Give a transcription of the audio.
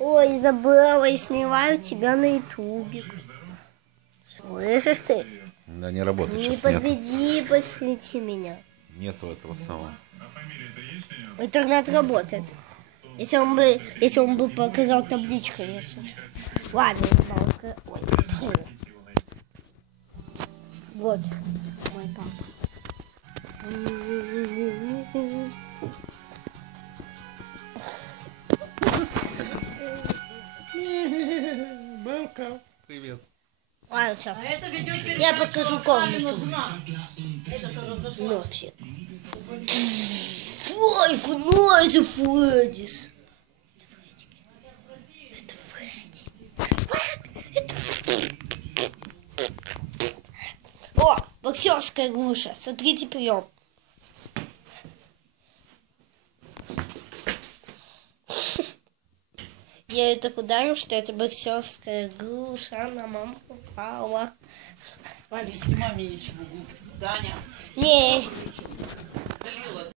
Ой, забыла, и снимаю тебя на ютубик. Слышишь ты? Да, не работает. Не подведи, посвяти меня. Нету этого самого. Интернет работает. Если он бы показал табличку, если что. Ладно, мало сказать. Ой, все. Вот мой папа. Белка, привет. Ладно, все. Я покажу комнату. Ночью. Ой, это Фреддис. Это Фредди. О, боксерская груша. Смотрите, прием. Я это ударил, что это боксерская груша, на маму упала. Не снимай мне ничего глупости, Даня. Не. Далила.